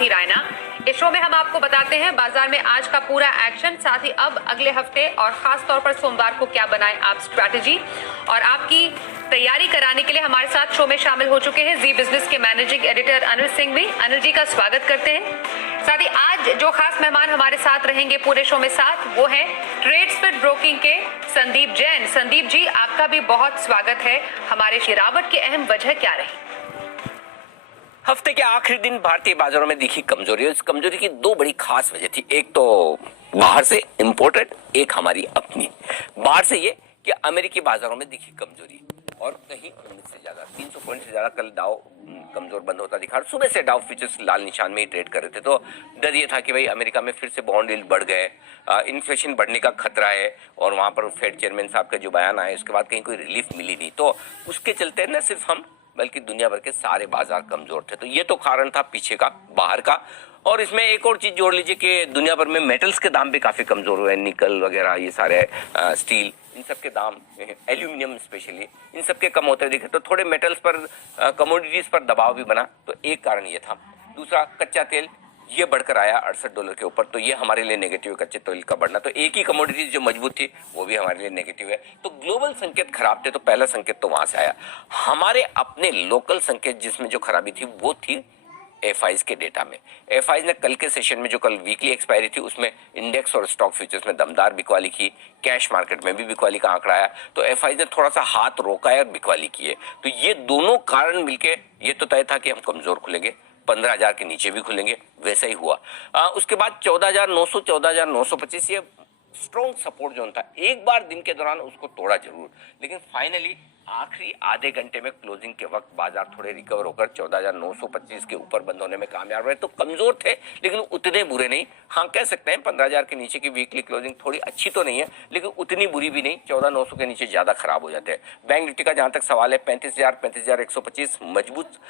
क्रांति रायना। इस शो में हम आपको बताते हैं बाजार में आज का पूरा एक्शन, साथ ही अब अगले हफ्ते और खास तौर पर सोमवार को क्या बनाएं आप स्ट्रैटेजी। और आपकी तैयारी कराने के लिए हमारे साथ शो में शामिल हो चुके हैं जी बिजनेस के मैनेजिंग एडिटर अनिल सिंह भी। अनिल जी का स्वागत करते हैं। साथ ही आज जो खास मेहमान हमारे साथ रहेंगे पूरे शो में साथ, वो है ट्रेडस्पिरिट ब्रोकिंग के संदीप जैन। संदीप जी, आपका भी बहुत स्वागत है। हमारे गिरावट की अहम वजह क्या रही? हफ्ते के आखिरी दिन भारतीय बाजारों में दिखी कमजोरी। इस कमजोरी की दो बड़ी खास वजह थी। एक तो बाहर से इंपोर्टेड, एक हमारी अपनी। बाहर से ये कि अमेरिकी बाजारों में दिखी कमजोरी और कहीं उम्मीद से ज्यादा 300 पॉइंट से ज्यादा कल डाउ कमजोर बंद होता दिखा। सुबह से डाउ फ्यूचर्स लाल निशान में ही ट्रेड कर रहे थे। तो डर ये था कि भाई अमेरिका में फिर से बॉन्ड यील्ड बढ़ गए, इन्फ्लेशन बढ़ने का खतरा है और वहां पर फेड चेयरमैन साहब का जो बयान आया उसके बाद कहीं कोई रिलीफ मिली नहीं। तो उसके चलते न सिर्फ हम बल्कि दुनिया भर के सारे बाजार कमजोर थे। तो ये तो कारण था पीछे का, बाहर का। और इसमें एक और चीज जोड़ लीजिए कि दुनिया भर में मेटल्स के दाम भी काफी कमजोर हुए। निकल वगैरह ये सारे, स्टील, इन सब के दाम, एल्यूमिनियम स्पेशली, इन सब के कम होते दिखे। तो थोड़े मेटल्स पर, कमोडिटीज पर दबाव भी बना। तो एक कारण ये था। दूसरा, कच्चा तेल ये बढ़कर आया $68 के ऊपर। तो ये हमारे लिए नेगेटिव है, कच्चे तेल का बढ़ना। तो एक ही कमोडिटीज जो मजबूत थी वो भी हमारे लिए नेगेटिव है। तो ग्लोबल संकेत खराब थे। तो पहला संकेत तो वहां से आया। हमारे अपने लोकल संकेत जिसमें जो खराबी थी वो थी एफआईज के डेटा में। एफआईज ने कल के सेशन में, जो कल वीकली एक्सपायरी थी, उसमें इंडेक्स और स्टॉक फ्यूचर्स में दमदार बिकवाली की। कैश मार्केट में भी बिकवाली का आंकड़ा आया। तो एफआईज ने थोड़ा सा हाथ रोका है और बिकवाली की है। तो ये दोनों कारण मिलके ये तो तय था कि हम कमजोर खुलेंगे, 15,000 के नीचे भी खुलेंगे। वैसा ही हुआ। उसके बाद 14,900, 14,925 ये स्ट्रॉन्ग सपोर्ट जोन था। एक बार दिन के दौरान उसको तोड़ा जरूर, लेकिन फाइनली आखिरी आधे घंटे में क्लोजिंग के वक्त बाजार थोड़े रिकवर होकर 14,925 के ऊपर बंद होने में कामयाब रहे। तो कमजोर थे लेकिन उतने बुरे नहीं। हाँ, कह सकते हैं 15,000 के नीचे की वीकली क्लोजिंग थोड़ी अच्छी तो नहीं है, लेकिन उतनी बुरी भी नहीं। 14,900 के नीचे ज्यादा खराब हो जाते हैं। बैंक निफ्टी का जहां तक सवाल है, 35,000, 35,125 मजबूत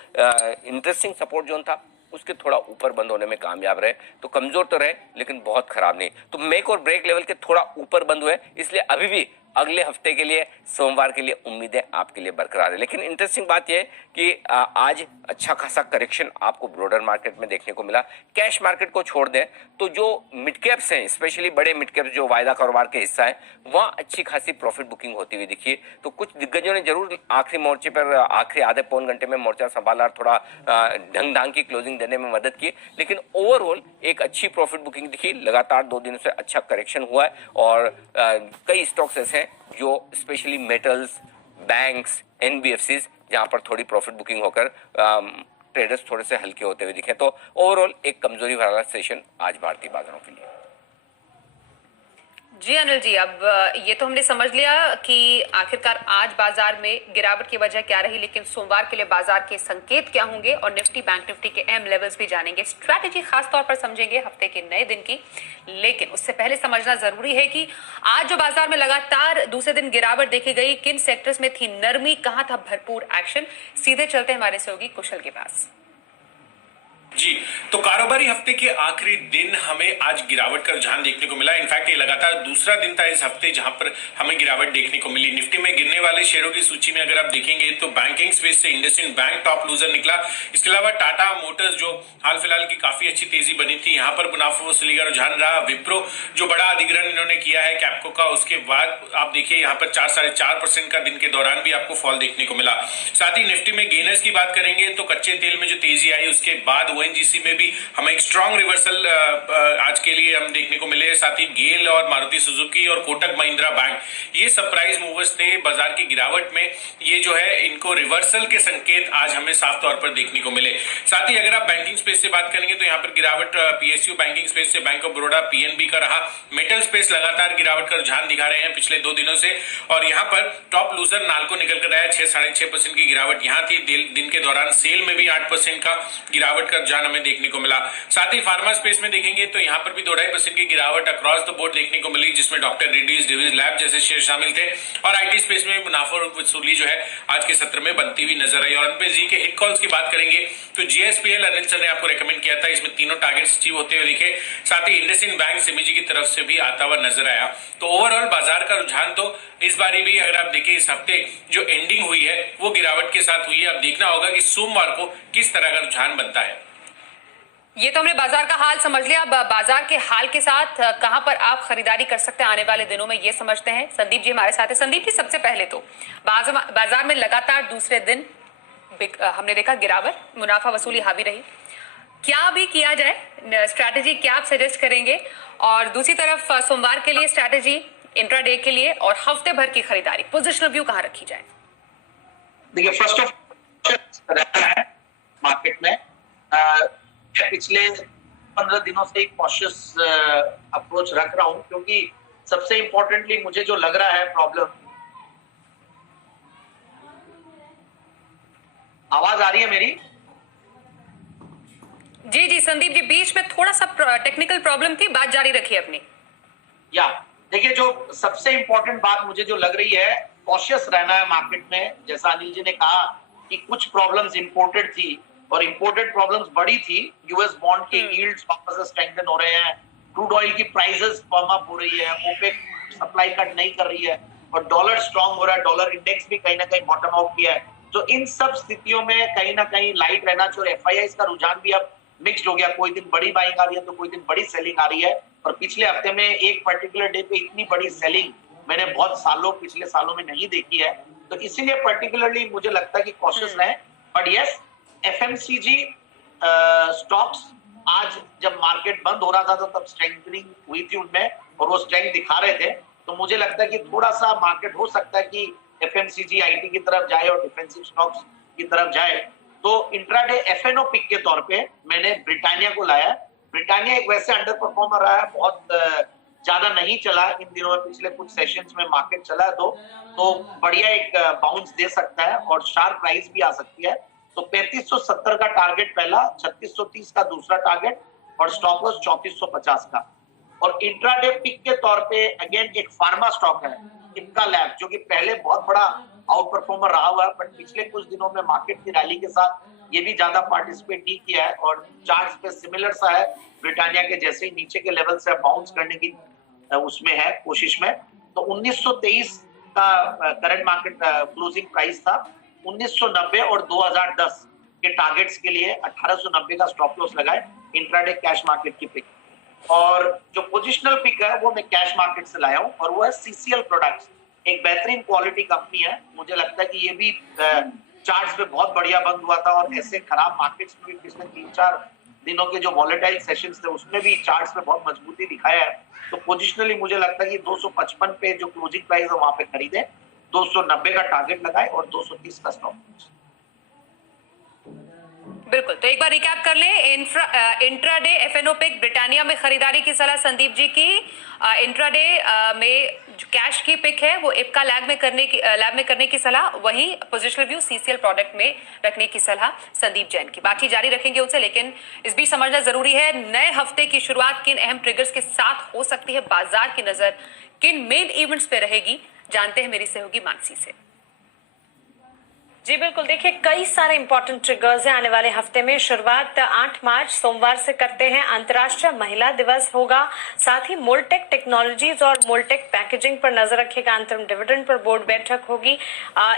इंटरेस्टिंग सपोर्ट जोन था। उसके थोड़ा ऊपर बंद होने में कामयाब रहे। तो कमजोर तो रहे लेकिन बहुत खराब नहीं। तो मेक और ब्रेक लेवल के थोड़ा ऊपर बंद हुए। इसलिए अभी भी अगले हफ्ते के लिए, सोमवार के लिए उम्मीदें आपके लिए बरकरार है। लेकिन इंटरेस्टिंग बात यह है कि आज अच्छा खासा करेक्शन आपको ब्रॉडर मार्केट में देखने को मिला। कैश मार्केट को छोड़ दें तो जो मिड कैप्स हैं, स्पेशली बड़े मिड कैप्स जो वायदा कारोबार के हिस्सा है, वहां अच्छी खासी प्रॉफिट बुकिंग होती हुई दिखी। तो कुछ दिग्गजों ने जरूर आखिरी मोर्चे पर, आखिरी आधे पौन घंटे में मोर्चा संभाला और थोड़ा ढंग ढांग की क्लोजिंग देने में मदद की। लेकिन ओवरऑल एक अच्छी प्रॉफिट बुकिंग दिखी। लगातार 2 दिनों से अच्छा करेक्शन हुआ है और कई स्टॉक्स ऐसे हैं जो स्पेशली मेटल्स, बैंक्स, एनबीएफसीज, जहां पर थोड़ी प्रॉफिट बुकिंग होकर ट्रेडर्स थोड़े से हल्के होते हुए दिखे। तो ओवरऑल एक कमजोरी वाला सेशन आज भारतीय बाजारों के लिए। जी अनिल जी, अब ये तो हमने समझ लिया कि आखिरकार आज बाजार में गिरावट की वजह क्या रही, लेकिन सोमवार के लिए बाजार के संकेत क्या होंगे और निफ्टी, बैंक निफ्टी के अहम लेवल्स भी जानेंगे। स्ट्रैटेजी खास तौर पर समझेंगे हफ्ते के नए दिन की। लेकिन उससे पहले समझना जरूरी है कि आज जो बाजार में लगातार दूसरे दिन गिरावट देखी गई, किन सेक्टर्स में थी नरमी, कहां था भरपूर एक्शन। सीधे चलते हमारे सहयोगी कुशल के पास। जी, तो कारोबारी हफ्ते के आखिरी दिन हमें आज गिरावट का रुझान देखने को मिला। इनफैक्ट ये लगातार दूसरा दिन था इस हफ्ते जहां पर हमें गिरावट देखने को मिली। निफ्टी में गिरने वाले शेयरों की सूची में अगर आप देखेंगे तो बैंकिंग स्पेस से इंडसइंड बैंक टॉप लूजर निकला। इसके अलावा टाटा मोटर्स जो हाल फिलहाल की काफी अच्छी तेजी बनी थी, यहां पर मुनाफा वसूली का रुझान रहा। विप्रो जो बड़ा अधिग्रहण इन्होंने किया है कैप्को का, उसके बाद आप देखिए यहाँ पर 4-4.5% का दिन के दौरान भी आपको फॉल देखने को मिला। साथ ही निफ्टी में गेनर्स की बात करेंगे तो कच्चे तेल में जो तेजी आई उसके बाद ओएनजीसी में भी हमें एक स्ट्रॉन्ग रिवर्सल आज के लिए हम देखने को मिले। साथ ही गेल और मारुति सुजुकी और कोटक महिंद्रा बैंक ये सरप्राइज मूवर्स थे बाजार की गिरावट में। ये जो है इनको रिवर्सल के संकेत आज हमें साफ तौर पर देखने को मिले। साथ ही अगर आप बैंकिंग स्पेस से बात करेंगे तो यहाँ पर गिरावट पीएसयू बैंकिंग स्पेस से बैंक ऑफ बड़ौदा, पीएनबी का रहा। मेटल स्पेस लगातार गिरावट का रुझान दिखा रहे हैं पिछले 2 दिनों से और यहाँ पर टॉप लूजर नाल्को निकल कर आया। 6-6.5% की गिरावट यहाँ थी। दिन के दौरान सेल में भी 8% का गिरावट का रुझान हमें देखने को मिला। साथ ही फार्मा स्पेस में देखेंगे तो यहाँ पर भी 2-2.5% की गिरावट अक्रॉस द बोर्ड देखने को मिली, जिसमें डॉक्टर रेड्डीज, डिवीज लैब जैसे शेयर शामिल थे। और आईटी स्पेस में मुनाफा वसूली जो है आज के सत्र में बनती हुई नजर आई। और अंत में जी के हिट कॉल्स की बात करेंगे तो जीएसपीएल अनिल सर ने आपको रेकमेंड किया था, इसमें तीनों टारगेट्स अचीव होते हुए दिखे। साथ ही इंडसइंड बैंक सिमीजी की तरफ से भी आता हुआ नजर आया। तो ओवरऑल बाजार का रुझान तो इस बारी भी अगर आप देखिए इस हफ्ते जो एंडिंग हुई है वो गिरावट के साथ हुई है। अब देखना होगा कि सोमवार को किस तरह का रुझान बनता है। ये तो हमने बाजार का हाल समझ लिया। अब बाजार के हाल के साथ कहां पर आप खरीदारी कर सकते हैं आने वाले दिनों में, ये समझते हैं। संदीप जी हमारे साथ है। संदीप जी, सबसे पहले तो बाजार में लगातार दूसरे दिन हमने देखा गिरावट, मुनाफा वसूली हावी रही। क्या अभी किया जाए, स्ट्रैटेजी क्या आप सजेस्ट करेंगे? और दूसरी तरफ सोमवार के लिए स्ट्रैटेजी, इंट्राडे के लिए और हफ्ते भर की खरीदारी, पोजिशनल व्यू कहां रखी जाए? देखिए, फर्स्ट ऑफ रहना है मार्केट में। पिछले 15 दिनों से एक कॉशियस अप्रोच रख रहा हूं, क्योंकि सबसे इंपॉर्टेंटली मुझे जो लग रहा है प्रॉब्लम, आवाज आ रही है मेरी? जी जी संदीप जी, बीच में थोड़ा सा टेक्निकल प्रॉब्लम थी, बात जारी रखिए अपनी। या देखिए, जो सबसे इंपॉर्टेंट बात मुझे जो लग रही है, कॉशियस रहना है मार्केट में। जैसा अनिल जी ने कहा कि कुछ प्रॉब्लम्स इंपोर्टेड थी और इंपोर्टेड प्रॉब्लम्स बड़ी थी। यूएस बॉन्ड के यील्ड्स वापस से स्ट्रेंथन हो रहे हैं, क्रूड ऑयल की प्राइसेस फर्म अप हो रही है, ओपेक सप्लाई कट नहीं कर रही है और डॉलर स्ट्रांग हो रहा है, डॉलर इंडेक्स भी कहीं ना कहीं बॉटम आउट किया है। तो इन सब स्थितियों में कहीं ना कहीं लाइट रहना चाहिए। एफआईआई का रुझान भी अब मिक्स्ड हो गया, कोई दिन बड़ी बाइंग आ रही है तो कोई दिन बड़ी सेलिंग आ रही है। और पिछले हफ्ते में एक पर्टिकुलर डे पे इतनी बड़ी सेलिंग मैंने बहुत पिछले सालों में नहीं देखी है। तो इसीलिए पर्टिकुलरली मुझे लगता है कि कॉशियस रहे। बट यस, एफएमसीजी स्टॉक्स आज जब मार्केट बंद हो रहा था तो तब स्ट्रेंथनिंग हुई थी उनमें और वो स्ट्रेंथ दिखा रहे थे। तो मुझे लगता है कि थोड़ा सा मार्केट हो सकता है कि एफएमसीजी आईटी की तरफ जाए और डिफेंसिव स्टॉक्स की तरफ जाए। तो इंट्राडे एफएनओ पिक के तौर पे मैंने ब्रिटानिया को लाया। ब्रिटानिया एक वैसे अंडर परफॉर्मर रहा है, बहुत ज्यादा नहीं चला इन दिनों में, पिछले कुछ सेशंस में मार्केट चला है तो बढ़िया एक बाउंस दे सकता है और शार्प प्राइस भी आ सकती है। तो 3570 का टारगेट पहला, 3630 का दूसरा टारगेट और स्टॉप लॉस 3450 का। और इंट्राडे पिक के तौर पे अगेन एक फार्मा स्टॉक है, इप्का लैब, जो कि पहले बहुत बड़ा आउट परफॉर्मर रहा हुआ है, बट पिछले कुछ दिनों में मार्केट की रैली के साथ ये भी ज्यादा पार्टिसिपेट नहीं किया है और चार्ट्स पे सिमिलर सा है ब्रिटानिया के, जैसे ही नीचे के लेवल से बाउंस करने की उसमें है, कोशिश में। तो 1923 का करंट मार्केट क्लोजिंग प्राइस था। 1990 और 2010 के टारगेट्स के लिए 1890 का स्टॉप लॉस लगाए इंट्राडे कैश मार्केट की पिक। और जो पोजिशनल पिक है वो मैं कैश मार्केट से लाया हूं और वो है सीसीएल प्रोडक्ट्स, एक बेहतरीन क्वालिटी कंपनी है। मुझे लगता है कि ये भी चार्ट्स पे बहुत बढ़िया बंद हुआ था और ऐसे खराब मार्केट्स में भी पिछले 3-4 दिनों के जो वॉलेटाइल सेशंस थे उसमें भी चार्ट्स पे बहुत मजबूती दिखाया है। तो पोजिशनली मुझे लगता है कि 255 पे जो क्लोजिंग प्राइस है वहां पे खरीदे, 290 का टारगेट लगाए और 230 का स्टॉप लॉस। बिल्कुल, तो एक बार रिकैप कर लें। इंट्राडे एफएनओ पिक ब्रिटानिया में खरीदारी की सलाह संदीप जी की। इंट्राडे में जो कैश की पिक है वो इप्का लैब में करने की सलाह, वहीं पोजिशनल व्यू सीसीएल प्रोडक्ट में रखने की सलाह संदीप जैन की। बातचीत जारी रखेंगे उनसे, लेकिन इस बीच समझना जरूरी है नए हफ्ते की शुरुआत किन अहम ट्रिगर्स के साथ हो सकती है, बाजार की नजर किन मेन इवेंट्स पे रहेगी, जानते हैं मेरी सहयोगी मानसी से। जी बिल्कुल, देखिए कई सारे इंपॉर्टेंट ट्रिगर्स हैं आने वाले हफ्ते में। शुरुआत 8 मार्च सोमवार से करते हैं, अंतर्राष्ट्रीय महिला दिवस होगा। साथ ही मोल्टेक टेक्नोलॉजीज और मोल्टेक पैकेजिंग पर नजर रखिएगा। अंतरिम डिविडेंड पर बोर्ड बैठक होगी।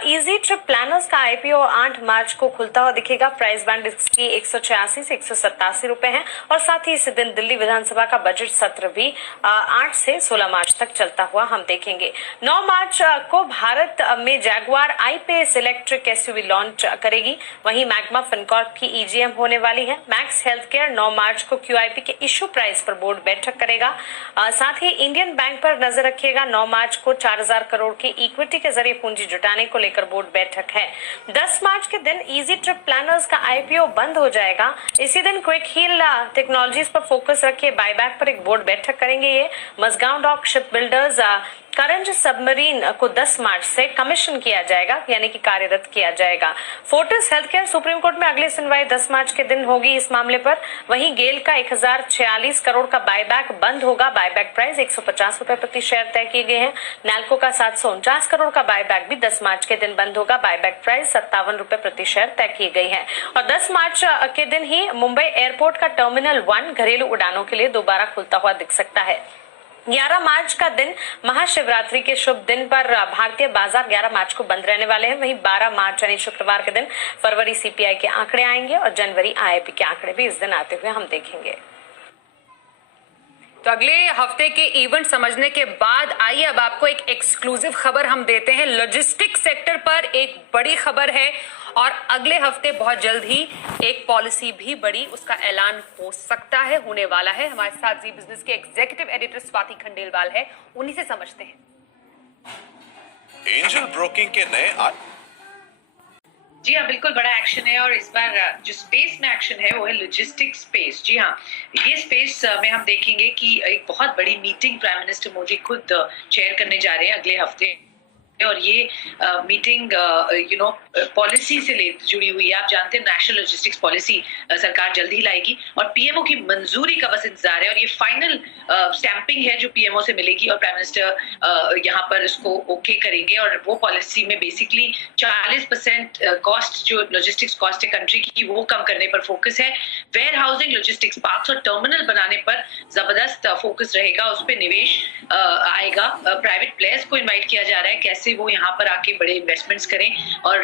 इजी ट्रिप प्लानर्स का आईपीओ 8 मार्च को खुलता हुआ दिखेगा। प्राइस बैंड इसकी 186 से 187 रुपए है। और साथ ही इसी दिन दिल्ली विधानसभा का बजट सत्र भी 8 से 16 मार्च तक चलता हुआ हम देखेंगे। 9 मार्च को भारत में जैगुआर आई-पेस इलेक्ट्रिक एसयूवी लॉन्च करेगी। वहीं मैग्मा फिनकॉर्प की ईजीएम होने वाली है। मैक्स हेल्थ केयर 9 मार्च को क्यूआईपी के इश्यू प्राइस पर बोर्ड बैठक करेगा। साथ ही इंडियन बैंक पर नजर रखिएगा। 9 मार्च को 4000 करोड़ की इक्विटी के जरिए पूंजी जुटाने को लेकर बोर्ड बैठक है। 10 मार्च के दिन इजी ट्रिप प्लानर्स का आईपीओ बंद हो जाएगा। इसी दिन क्विक हील टेक्नोलॉजीज पर फोकस रखिए। बायबैक पर एक बोर्ड बैठक करेंगे ये। मजगांव डॉक शिप बिल्डर्स करंज सबमरीन को 10 मार्च से कमीशन किया जाएगा, यानी कि कार्यरत किया जाएगा। फोर्टिस हेल्थकेयर सुप्रीम कोर्ट में अगली सुनवाई 10 मार्च के दिन होगी इस मामले पर। वहीं गेल का 1046 करोड़ का बायबैक बंद होगा। बायबैक प्राइस 150 रुपए प्रति शेयर तय किए गए हैं। नैल्को का 749 करोड़ का बायबैक भी 10 मार्च के दिन बंद होगा। बायबैक प्राइस 57 रुपए प्रति शेयर तय की गई है। और 10 मार्च के दिन ही मुंबई एयरपोर्ट का टर्मिनल 1 घरेलू उड़ानों के लिए दोबारा खुलता हुआ दिख सकता है। 11 मार्च का दिन महाशिवरात्रि के शुभ दिन पर भारतीय बाजार 11 मार्च को बंद रहने वाले हैं। वहीं 12 मार्च यानी शुक्रवार के दिन फरवरी सीपीआई के आंकड़े आएंगे और जनवरी आईआईपी के आंकड़े भी इस दिन आते हुए हम देखेंगे। तो अगले हफ्ते के इवेंट समझने के बाद आइए अब आपको एक एक्सक्लूसिव खबर हम देते हैं। लॉजिस्टिक सेक्टर पर एक बड़ी खबर है और अगले हफ्ते बहुत जल्द ही एक पॉलिसी भी बड़ी उसका ऐलान हो सकता है, होने वाला है। हमारे साथ जी बिजनेस के एग्जीक्यूटिव एडिटर स्वाति खंडेलवाल है, उन्हीं से समझते हैं। एंजल ब्रोकिंग के नए जी हाँ, बिल्कुल बड़ा एक्शन है और इस बार जो स्पेस में एक्शन है वो है लॉजिस्टिक स्पेस। जी हाँ, ये स्पेस में हम देखेंगे कि एक बहुत बड़ी मीटिंग प्राइम मिनिस्टर मोदी खुद चेयर करने जा रहे हैं अगले हफ्ते और ये मीटिंग पॉलिसी से जुड़ी हुई है। आप जानते हैं नेशनल लॉजिस्टिक्स पॉलिसी सरकार जल्दी ही लाएगी और पीएमओ की मंजूरी का बस इंतजार है और ये फाइनल स्टैंपिंग है जो पीएमओ से मिलेगी और प्राइम मिनिस्टर यहाँ पर इसको ओके करेंगे और वो पॉलिसी में बेसिकली 40% कॉस्ट जो लॉजिस्टिक्स कॉस्ट है कंट्री की वो कम करने पर फोकस है। वेयर हाउसिंग, लॉजिस्टिक्स पार्क्स और टर्मिनल बनाने पर जबरदस्त फोकस रहेगा, उस पर निवेश आएगा। प्राइवेट प्लेयर्स को इन्वाइट किया जा रहा है कैसे वो यहाँ पर आके बड़े इन्वेस्टमेंट्स करें और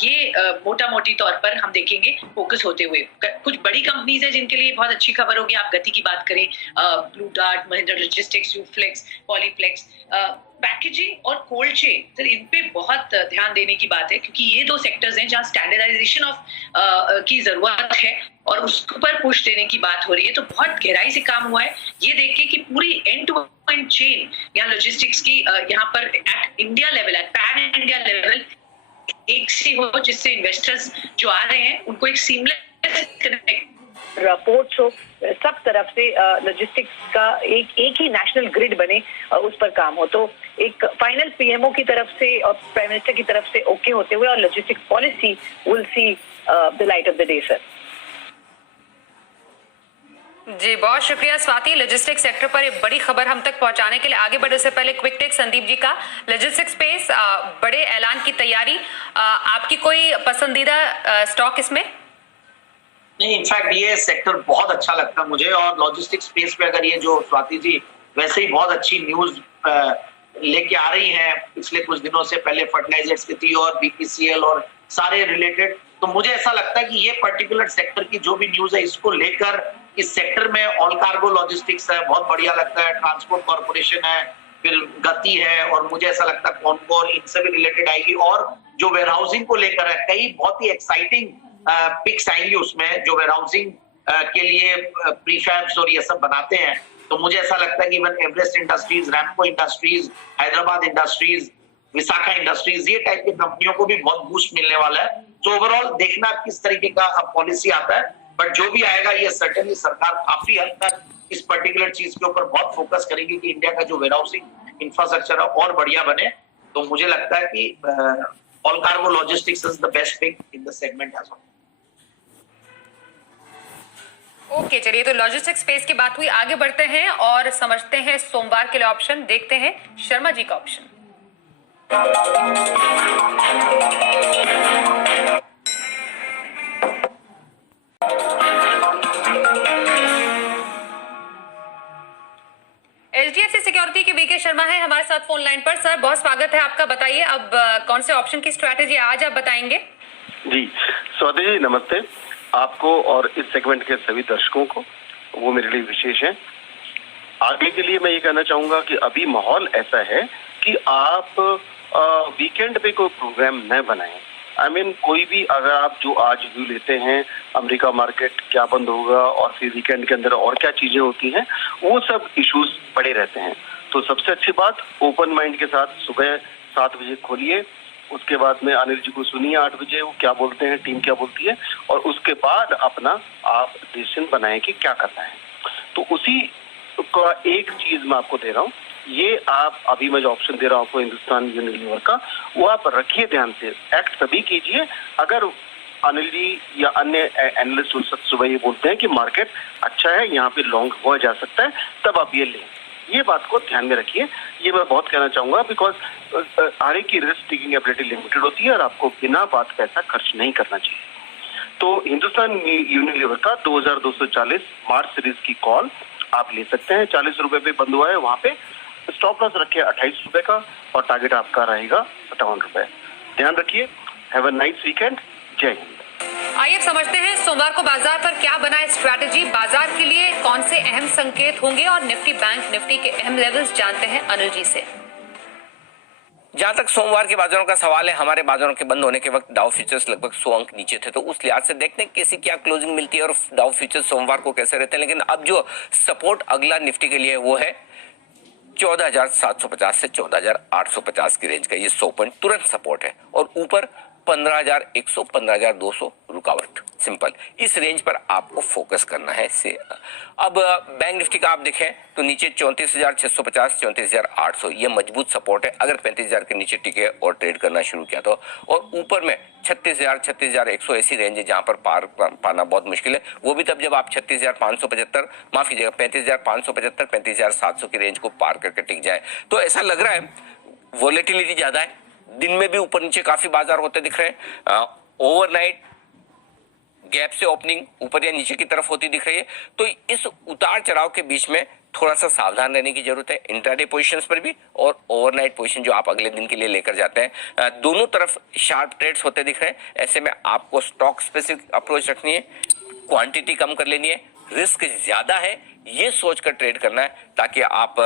ये मोटा मोटी तौर पर हम देखेंगे फोकस होते हुए। कुछ बड़ी कंपनीज है जिनके लिए बहुत अच्छी खबर होगी। आप गति की बात करें, blue dart, Mahindra logistics, Uflex, Polyplex, packaging और कोल्ड चेन, तो इन पे बहुत ध्यान देने की बात है क्योंकि ये दो सेक्टर्स हैं जहाँ स्टैंडर्डाइजेशन ऑफ की जरूरत है और उसके ऊपर पुश देने की बात हो रही है। तो बहुत गहराई से काम हुआ है ये देख के कि पूरी एंड टू एंड चेन यहाँ लॉजिस्टिक्स की यहाँ पर at India level, at pan India level एक सी हो जिससे इन्वेस्टर्स जो आ रहे हैं उनको एक सीमलेस कनेक्ट पोर्ट्स हो, सब तरफ से लॉजिस्टिक्स का एक ही नेशनल ग्रिड बने, उस पर काम हो। तो एक फाइनल पीएमओ की तरफ से और प्राइम मिनिस्टर की तरफ से ओके होते हुए और logistics policy will see the light of the day. Sir ji बहुत शुक्रिया स्वाति। लॉजिस्टिक्स सेक्टर पर एक बड़ी खबर हम तक पहुंचाने के लिए आगे बढ़ने से पहले क्विक टेक संदीप जी का। लॉजिस्टिक्स स्पेस बड़े ऐलान की तैयारी, आपकी कोई पसंदीदा स्टॉक इसमें? नहीं, इनफैक्ट ये सेक्टर बहुत अच्छा लगता है मुझे और लॉजिस्टिक स्पेस पे अगर ये जो स्वाति जी वैसे ही बहुत अच्छी न्यूज लेके आ रही हैं पिछले कुछ दिनों से, पहले फर्टिलाइजर्स की थी और बीपीसीएल और सारे रिलेटेड, तो मुझे ऐसा लगता है कि ये पर्टिकुलर सेक्टर की जो भी न्यूज है इसको लेकर इस सेक्टर में ऑल कार्गो लॉजिस्टिक्स है, बहुत बढ़िया लगता है, ट्रांसपोर्ट कॉर्पोरेशन है, फिर गति है और मुझे ऐसा लगता है कॉनकोर इनसे भी रिलेटेड आएगी और जो वेयर हाउसिंग को लेकर है कई बहुत ही एक्साइटिंग पिक्स आएंगी उसमें जो वेयर हाउसिंग के लिए प्रीफैब्स और ये सब बनाते हैं। तो मुझे ऐसा लगता है कि even Everest industries, Ramco industries, Hyderabad industries, Vishakha industries, ये टाइप की कंपनियों को भी बहुत बूस्ट मिलने वाला है। तो ओवरऑल देखना किस तरीके का अब पॉलिसी आता है, बट जो भी आएगा ये सर्टेनली सरकार काफी हद तक इस पर्टिकुलर चीज के ऊपर बहुत फोकस करेगी कि इंडिया का जो वेयर हाउसिंग इंफ्रास्ट्रक्चर है और बढ़िया बने। तो मुझे लगता है कि Allcargo logistics is the best pick in the segment as well. Okay, चलिए तो लॉजिस्टिक्स स्पेस की बात हुई, आगे बढ़ते हैं और समझते हैं सोमवार के लिए ऑप्शन। देखते हैं शर्मा जी का ऑप्शन। एचडीएफसी सिक्योरिटी के वीके शर्मा है हमारे साथ फोन लाइन पर। सर बहुत स्वागत है आपका, बताइए अब कौन से ऑप्शन की स्ट्रैटेजी आज आप बताएंगे? जी स्वाति जी नमस्ते, आपको और इस सेगमेंट के सभी दर्शकों को, वो मेरे लिए विशेष है। आगे के लिए मैं ये कहना चाहूंगा कि अभी माहौल ऐसा है कि आप वीकेंड पे कोई प्रोग्राम न बनाएं। आई मीन कोई भी अगर आप जो आज व्यू लेते हैं अमेरिका मार्केट क्या बंद होगा और फिर वीकेंड के अंदर और क्या चीजें होती हैं, वो सब इश्यूज पड़े रहते हैं। तो सबसे अच्छी बात ओपन माइंड के साथ सुबह 7 बजे खोलिए, उसके बाद में अनिल जी को सुनिए 8 बजे वो क्या बोलते हैं, टीम क्या बोलती है, और उसके बाद अपना आप डिसीजन बनाएं कि क्या करना है। तो उसी का एक चीज मैं आपको दे रहा हूँ, ये आप अभी मैं जो ऑप्शन दे रहा हूँ आपको हिंदुस्तान यूनिलीवर का, वो आप रखिए ध्यान से, एक्ट तभी कीजिए अगर अनिल जी या अन्य एनालिस्ट सुबह ये बोलते हैं कि मार्केट अच्छा है, यहाँ पे लॉन्ग हुआ जा सकता है, तब आप ये लें। ये बात को ध्यान में रखिए, ये मैं बहुत कहना चाहूंगा, बिकॉज हर एक की रिस्क टेकिंग एबिलिटी लिमिटेड होती है और आपको बिना बात पैसा खर्च नहीं करना चाहिए। तो हिंदुस्तान यूनिलीवर का 2240 मार्च सीरीज की कॉल आप ले सकते हैं। 40 रुपए पे बंद हुआ है, वहां पे स्टॉप लॉस रखिए 28 रुपए का और टारगेट आपका रहेगा 57 रुपए। ध्यान रखिए। Have a nice weekend. जय हिंद। आइए अब समझते हैं सोमवार को बाजार पर क्या बनाए स्ट्रैटेजी, बाजार के लिए कौन से अहम संकेत होंगे और निफ्टी बैंक निफ्टी के अहम लेवल्स जानते हैं अनिल जी से। जहां तक सोमवार के बाजारों का सवाल है, हमारे बाजारों के बंद होने के वक्त डाउ फ्यूचर्स लगभग 100 अंक नीचे थे, तो उस लिहाज से देखते हैं कैसी क्या क्लोजिंग मिलती है और डाउ फ्यूचर्स सोमवार को कैसे रहते हैं। लेकिन अब जो सपोर्ट अगला निफ्टी के लिए वो है 14,750 से 14,850 की रेंज का ये 100 पॉइंट तुरंत सपोर्ट है और ऊपर 15,100 15,200 रुकावट। सिंपल, इस रेंज पर आपको फोकस करना है। अब बैंक निफ्टी का आप देखें तो नीचे 34,650 34,800 ये मजबूत सपोर्ट है। अगर 35,000 के नीचे टिके और ट्रेड करना शुरू किया तो, और ऊपर में 36,000 36,100 ऐसी रेंज है जहां पर पार पाना बहुत मुश्किल है। वो भी तब जब आप 36,575 माफ कीजिएगा 35,575 35,700 की रेंज को पार करके टिक जाए। तो ऐसा लग रहा है वोलेटिलिटी ज्यादा है, दिन में भी ऊपर नीचे काफी बाजार होते दिख रहे हैं। ओवरनाइट गैप से ओपनिंग ऊपर या नीचे की तरफ होती दिख रही है। तो इस उतार चढ़ाव के बीच में थोड़ा सा सावधान रहने की जरूरत है, इंट्राडे पोजीशंस पर भी और ओवरनाइट पोजीशन जो आप अगले दिन के लिए लेकर जाते हैं। दोनों तरफ शार्प ट्रेड्स होते दिख रहे हैं। ऐसे में आपको स्टॉक स्पेसिफिक अप्रोच रखनी है, क्वांटिटी कम कर लेनी है, रिस्क ज्यादा है ये सोचकर ट्रेड करना है ताकि आप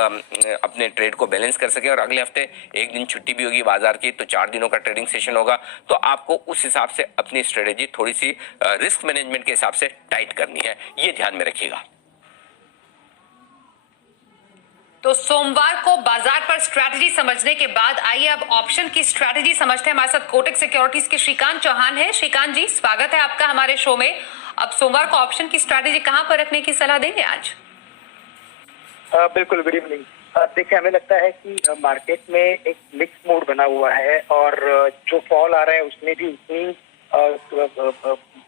अपने ट्रेड को बैलेंस कर सके। और अगले हफ्ते एक दिन छुट्टी भी होगी बाजार की, तो 4 दिनों का ट्रेडिंग सेशन होगा, तो आपको उस हिसाब से अपनी स्ट्रेटेजी थोड़ी सी रिस्क मैनेजमेंट के हिसाब से टाइट करनी है, ये ध्यान में रखिएगा। तो सोमवार को बाजार पर स्ट्रैटेजी समझने के बाद आइए अब ऑप्शन की स्ट्रैटेजी समझते हैं। हमारे साथ कोटक सिक्योरिटीज के श्रीकांत चौहान है। श्रीकांत जी, स्वागत है आपका हमारे शो में। अब सोमवार को ऑप्शन की स्ट्रैटेजी कहां पर रखने की सलाह देंगे आज? बिल्कुल, गुड इवनिंग। देखिए, हमें लगता है कि मार्केट में एक मिक्स मूड बना हुआ है और जो फॉल आ रहा है उसमें भी उतनी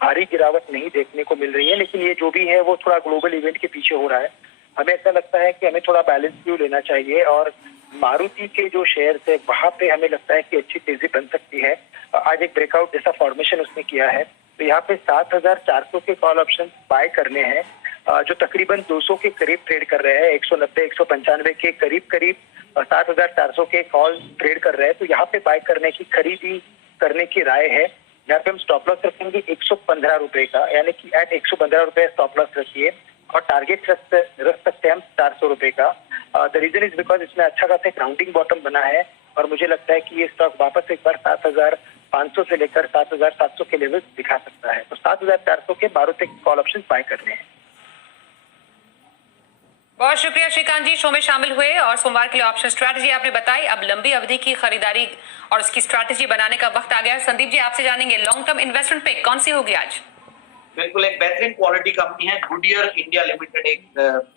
भारी गिरावट नहीं देखने को मिल रही है, लेकिन ये जो भी है वो थोड़ा ग्लोबल इवेंट के पीछे हो रहा है। हमें ऐसा लगता है कि हमें थोड़ा बैलेंस व्यू लेना चाहिए और मारुति के जो शेयर्स है वहां पे हमें लगता है कि अच्छी तेजी बन सकती है। आज एक ब्रेकआउट जैसा फॉर्मेशन उसने किया है, तो यहाँ पे 7,400 के कॉल ऑप्शन बाय करने हैं जो तकरीबन 200 के करीब ट्रेड कर रहे हैं। 190 195 के करीब 7,400 के कॉल ट्रेड कर रहे हैं, तो यहाँ पे बाय करने की खरीदी करने की राय है। यहाँ पे हम स्टॉप लॉस रखेंगे 115 रुपए का, यानी कि एट 115 रुपए स्टॉप लॉस रखिए और टारगेट रख सकते हैं हम 400 रुपए का। द रीजन इज बिकॉज इसमें अच्छा खासा एक राउंडिंग बॉटम बना है और मुझे लगता है कि ये स्टॉक वापस एक बार 7,500 से लेकर 7,700 के लेवल दिखा सकता है। तो 7,400 के मारुति कॉल ऑप्शन बाय करने हैं। बहुत शुक्रिया श्रीकांत जी, शो में शामिल हुए और सोमवार के लिए ऑप्शन स्ट्रैटेजी आपने बताई। अब लंबी अवधि की खरीदारी और उसकी स्ट्रैटेजी बनाने का वक्त आ गया। संदीप जी, आपसे जानेंगे लॉन्ग टर्म इन्वेस्टमेंट पे कौन सी होगी आज? बिल्कुल, एक बेहतरीन क्वालिटी कंपनी है गुडियर इंडिया लिमिटेड, एक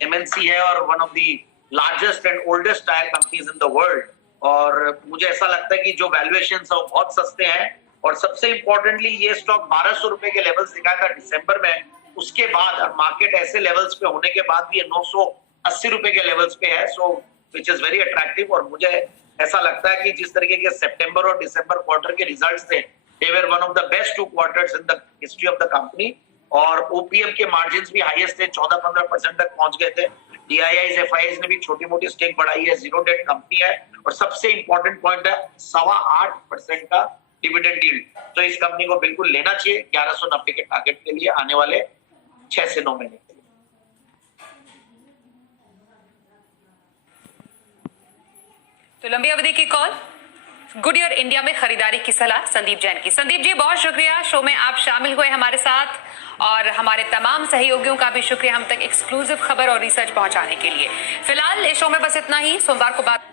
एमएनसी है और one of the largest and oldest tyre companies in the world. और मुझे ऐसा लगता है कि जो वैल्यूएशन है वो बहुत सस्ते हैं और सबसे इंपॉर्टेंटली ये स्टॉक 1,200 रुपए के लेवल्स दिखाया था दिसंबर में। उसके बाद मार्केट ऐसे लेवल्स पे होने के बाद भी 980 रुपए के लेवल्स पे है, सो विच इज वेरी अट्रैक्टिव। और मुझे ऐसा लगता है कि जिस तरीके के सितंबर और दिसंबर क्वार्टर के रिजल्ट्स थे, they were one of the best 2 quarters in the history of the company. और ओपीएम के मार्जिन्स भी हाईएस्ट थे, 14-15% तक पहुंच गए थे। डीआईआईज एफआईआईज ने भी छोटी मोटी स्टेक बढ़ाई है, जीरो डेट कंपनी है और सबसे इंपॉर्टेंट पॉइंट है 8.25% का डिविडेंड यील्ड। तो इस कंपनी को बिल्कुल लेना चाहिए 1190 के टारगेट के लिए आने वाले 6 से 9 महीने के लिए। तो लंबी अवधि की कॉल, गुडियर इंडिया में खरीदारी की सलाह संदीप जैन की। संदीप जी, बहुत शुक्रिया, शो में आप शामिल हुए हमारे साथ और हमारे तमाम सहयोगियों का भी शुक्रिया हम तक एक्सक्लूसिव खबर और रिसर्च पहुंचाने के लिए। फिलहाल इस शो में बस इतना ही। सोमवार को बात